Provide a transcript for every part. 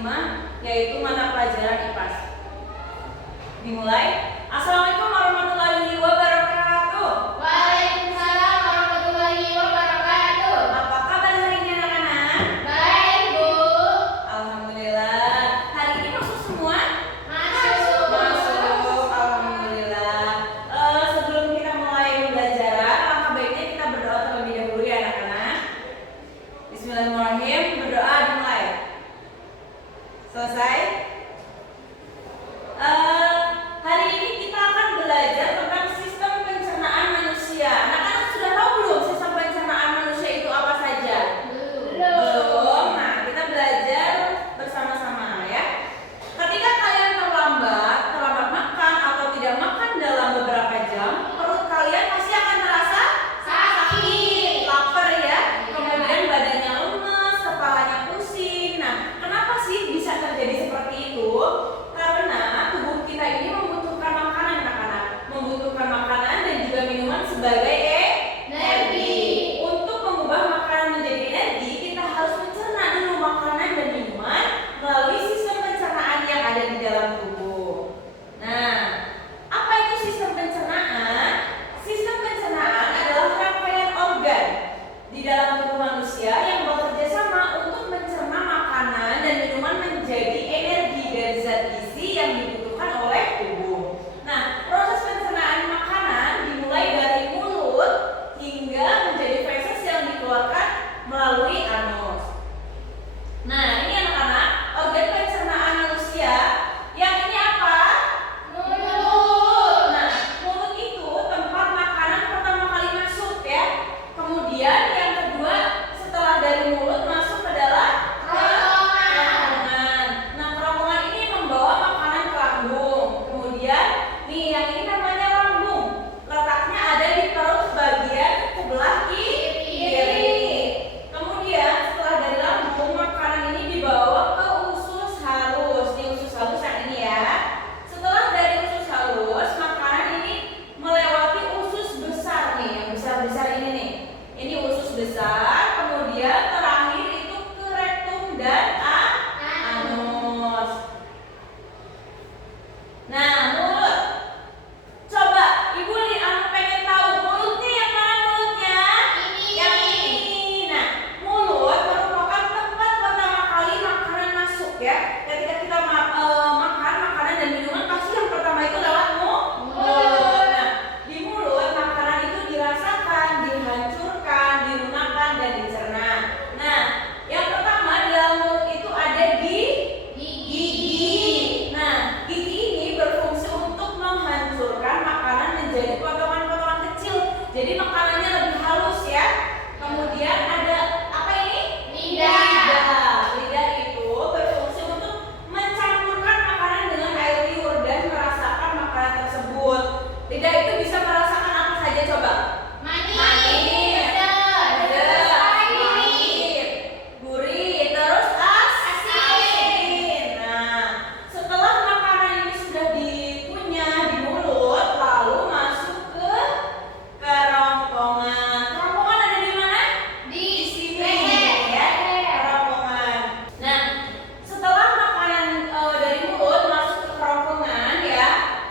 5, yaitu mata pelajaran IPAS. Dimulai. Assalamualaikum warahmatullahi wabarakatuh. Waalaikumsalam warahmatullahi wabarakatuh. Apa kabar hari ini anak-anak? Baik, Bu. Alhamdulillah. Hari ini masuk semua? Masuk. Alhamdulillah. Sebelum kita mulai pembelajaran, langkah baiknya kita berdoa terlebih dahulu ya anak-anak. Bismillahirrahmanirrahim. Berdoa dimulai. Selesai. Hari ini kita akan belajar tentang sistem pencernaan manusia. Anak-anak sudah tahu belum sistem pencernaan manusia itu apa saja? Belum. Nah, kita belajar bersama-sama ya. Ketika kalian terlambat makan atau tidak makan dalam beberapa jam, perut kalian pasti akan terasa Sakit. lapar ya. Kemudian badannya lemes, kepalanya pusing. Nah, kenapa sih bisa terjadi seperti itu? Karena tubuh kita ini membutuhkan makanan anak-anak, membutuhkan makanan dan juga minuman sebagai energi. Untuk mengubah makanan menjadi energi, kita harus mencerna dulu makanan dan minuman melalui sistem pencernaan yang ada di dalam tubuh. Nah, apa itu sistem pencernaan? Sistem pencernaan adalah rangkaian organ di dalam tubuh manusia yang bekerja sama untuk mencerna makanan dan minuman menjadi energi dan zat gizi yang dibutuhkan oleh tubuh. Nah, proses pencernaan makanan dimulai dari mulut hingga menjadi feses yang dikeluarkan melalui anus. Nah, ini anak-anak, organ pencernaan manusia. Yang ini apa? Mulut. Nah, mulut itu tempat makanan pertama kali masuk ya. Kemudian yang kedua, setelah dari mulut masuk ke dalam kerongkongan. Nah, kerongkongan ini membawa makanan ke lambung. Kemudian nih yang ini namanya lambung. Letaknya ada di perut bagian sebelah kiri. Kemudian setelah dari lambung, makanan ini dibawa ke usus halus. Di usus halus yang ini ya. Setelah dari usus halus, makanan ini melewati usus besar nih, yang besar-besar ini nih. Ini usus besar, kemudian terakhir itu ke rektum dan anus. Nah, mulut. Coba Ibu pengen tahu mulutnya yang mana mulutnya? Yang ini. Nah, mulut merupakan tempat pertama kali makanan masuk ya. Ketika kita makan makanan dan minuman, pasti yang pertama itu lewat mulut. Nah, di mulut makanan itu dirasakan, dihancurkan, dilunakan dan dicerna. Nah, yang pertama di dalam mulut itu ada gigi. Nah, gigi ini berfungsi untuk menghancurkan makanan menjadi potongan-potongan kecil. Jadi makanannya lebih halus ya. Kemudian ada apa ini? Lidah. Lidah itu berfungsi untuk mencampurkan makanan dengan air liur dan merasakan makanan tersebut. Lidah itu bisa merasakan apa saja coba? Manis. Pedas, Pahit. pahit, gurih, terus asin. Nah, setelah makanan ini sudah dikunyah di mulut, lalu masuk ke kerongkongan. Kerongkongan ada di mana? Di Sini leher. ya, kerongkongan. Nah, setelah makanan dari mulut masuk ke kerongkongan ya,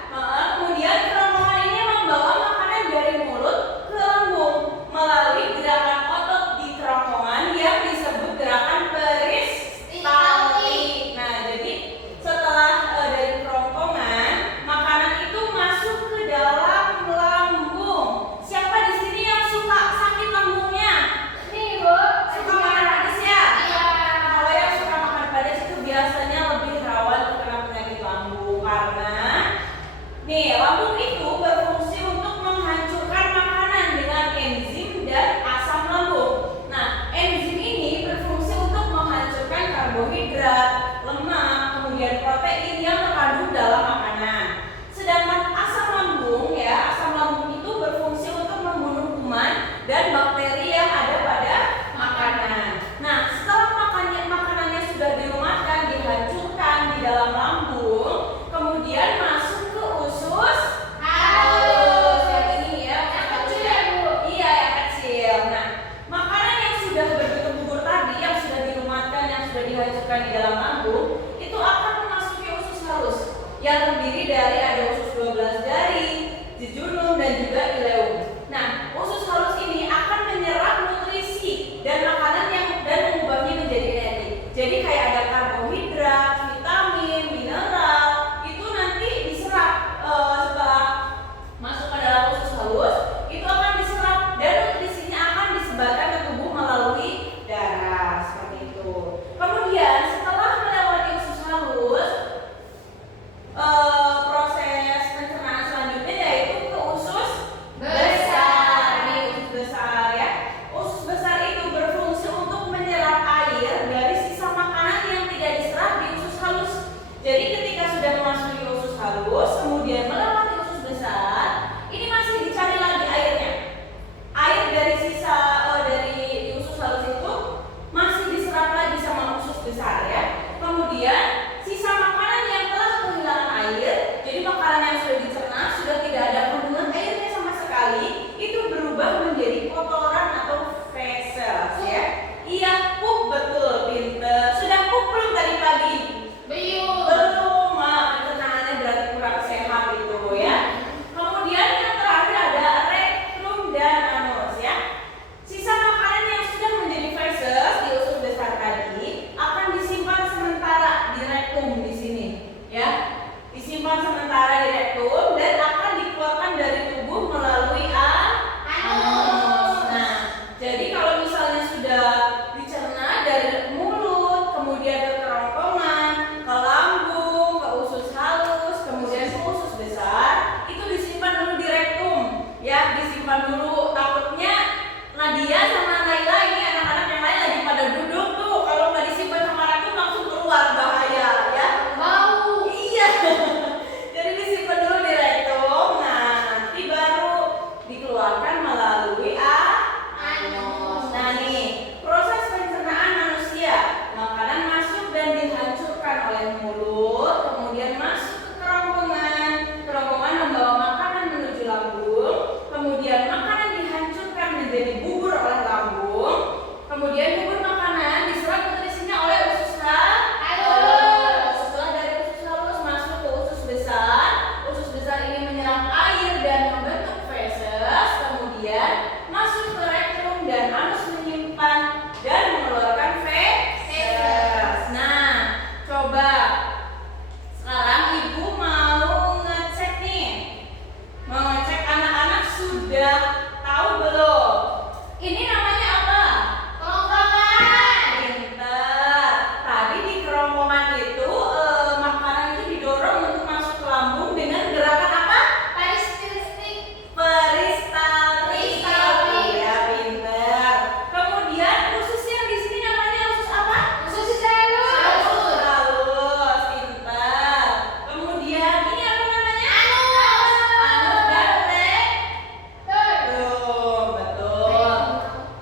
kemudian kerongkongan ini membawa makanan dari mulut ke lambung melalui gerakan otot di kerongkongan yang disebut gerakan peristaltik. Nah, jadi setelah dari kerongkongan, makanan itu masuk ke dalam lambung. Siapa di sini yang suka sakit lambungnya? Nih, Bu. Suka makan pedas ya? Iya. Kalau yang suka makan pedas itu biasanya lebih rawan terkena penyakit lambung karena nih, lambung itu berfungsi untuk menghancurkan makanan dengan enzim dan asam lambung. Nah, enzim ini berfungsi untuk menghancurkan karbohidrat, lemak, kemudian protein yang terkandung dalam makanan. Sedangkan asam lambung ya, asam lambung itu berfungsi untuk membunuh kuman dan bakteri yang ada pada makanan. Nah, setelah makanannya sudah dirumatkan, dihancurkan di dalam lambung, kemudian masuk ke usus halus. Yang ini ya, Yang kecil ya, Bu? Iya, yang kecil. Nah, makanan yang sudah bergetuk gugur tadi, yang sudah dirumatkan, yang sudah dihancurkan di dalam lambung, yang terdiri dari ada usus 12 jari, jejunum dan juga ileum. Nah, usus halus ini akan menyerap nutrisi dan makanan yang dan mengubahnya menjadi energi. Jadi kayak ada karbohidrat, vitamin, mineral, itu nanti diserap setelah masuk ke dalam usus halus, itu akan diserap dan nutrisinya akan disebarkan ke tubuh melalui darah seperti itu. Kemudian setelah melewati usus halus, proses pencernaan selanjutnya yaitu ke usus besar. Nih, usus besar ya. Usus besar itu berfungsi untuk menyerap air dari sisa makanan yang tidak diserap di usus halus. Jadi ketika sudah memasuki usus halus, kemudian melewati usus besar, ini masih dicari lagi airnya. Air dari sisa dari di usus halus itu masih diserap lagi sama usus besar ya. Kemudian sisa makanan yang telah kehilangan air, jadi makanan yang sudah dicerna sudah tidak ada kandungan airnya sama sekali, itu berubah menjadi kotoran atau feses ya. Iya, pup, betul, pinter. Sudah pup belum tadi pagi? Belum. Belum, pencernaannya berarti kurang sehat itu ya. Kemudian yang terakhir ada rektum dan anus ya. Sisa makanan yang sudah menjadi feses di usus besar tadi akan disimpan sementara di rektum di sini ya. Disimpan sementara di rektum dan akan dikeluarkan dari tubuh melalui anus. Nah, jadi kalau misalnya sudah dicerna dari mulut, kemudian ke kerongkongan, ke lambung, ke usus halus, kemudian ke usus besar, itu disimpan dulu di rektum ya, disimpan dulu. Takutnya Nadia sama Naila ini anak-anak yang lain lagi pada duduk tuh, kalau nggak disimpan sama rektum langsung keluar, bahaya ya. Bau. Iya. Jadi disimpan dulu di rektum. Nah, nanti baru dikeluarkan melalui anus. Nah nih, proses pencernaan manusia. Makanan masuk dan dihancurkan oleh mulut, kemudian masuk ke kerongkongan. Kerongkongan membawa makanan menuju lambung, kemudian makanan dihancurkan menjadi bubur oleh lambung, kemudian bubur makanan diserap nutrisinya oleh usus halus. Setelah dari usus halus masuk ke usus besar. Usus besar ini menyerap air dan membentuk feses, kemudian masuk ke rektum dan anus menyimpan dan mengeluarkan feses. Nah, coba sekarang ibu mau ngecek nih, mau ngecek anak-anak sudah tahu belum? Ini namanya apa? Kerongkongan. Pintar. Tadi di kerongkongan itu makanan itu didorong untuk masuk ke lambung dengan gerakan apa? Peristaltik. Peristaltik. Ya, pintar. Kemudian usus yang di sini namanya usus apa? Usus halus. Usus halus, pintar. Kemudian ini apa namanya? Anus. Anus dan Tuh. rektum. Betul.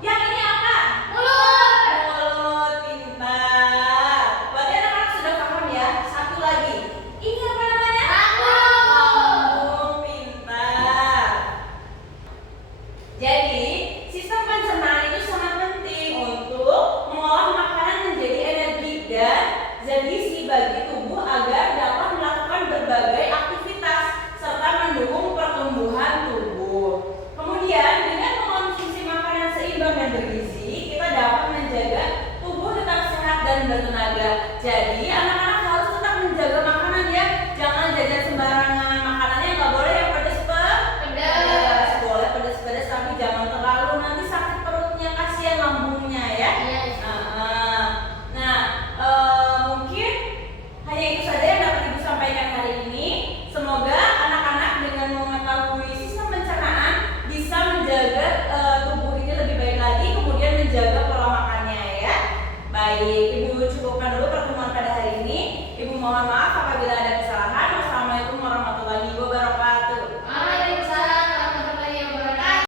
Yang ini apa? Mulut. Mulut, pintar. Berarti anak-anak sudah paham ya. Satu lagi. Ini apa namanya? Lambung. Lambung, pintar. Jadi, sistem pencernaan itu sangat penting untuk mengolah makanan menjadi energi dan zat gizi bagi tubuh agar dapat melakukan berbagai aktivitas serta mendukung pertumbuhan tubuh. Kemudian, dengan mengonsumsi makanan seimbang dan bergizi, kita dapat menjaga tubuh tetap sehat dan bertenaga. Jadi, anak-anak harus tetap menjaga makanan ya. Jangan jajan sembarangan. Makanannya nggak boleh yang pedas. Boleh pedas-pedas tapi jangan terlalu, nanti sakit perutnya, kasihan lambungnya ya. Iya. Nah, mungkin hanya itu saja yang dapat ibu sampaikan hari ini. Semoga anak-anak dengan mengetahui sistem pencernaan bisa menjaga tubuh ini lebih baik lagi, kemudian menjaga pola makannya ya. Baik, ibu cukupkan dulu pertemuan pada hari ini. Ibu mohon maaf apabila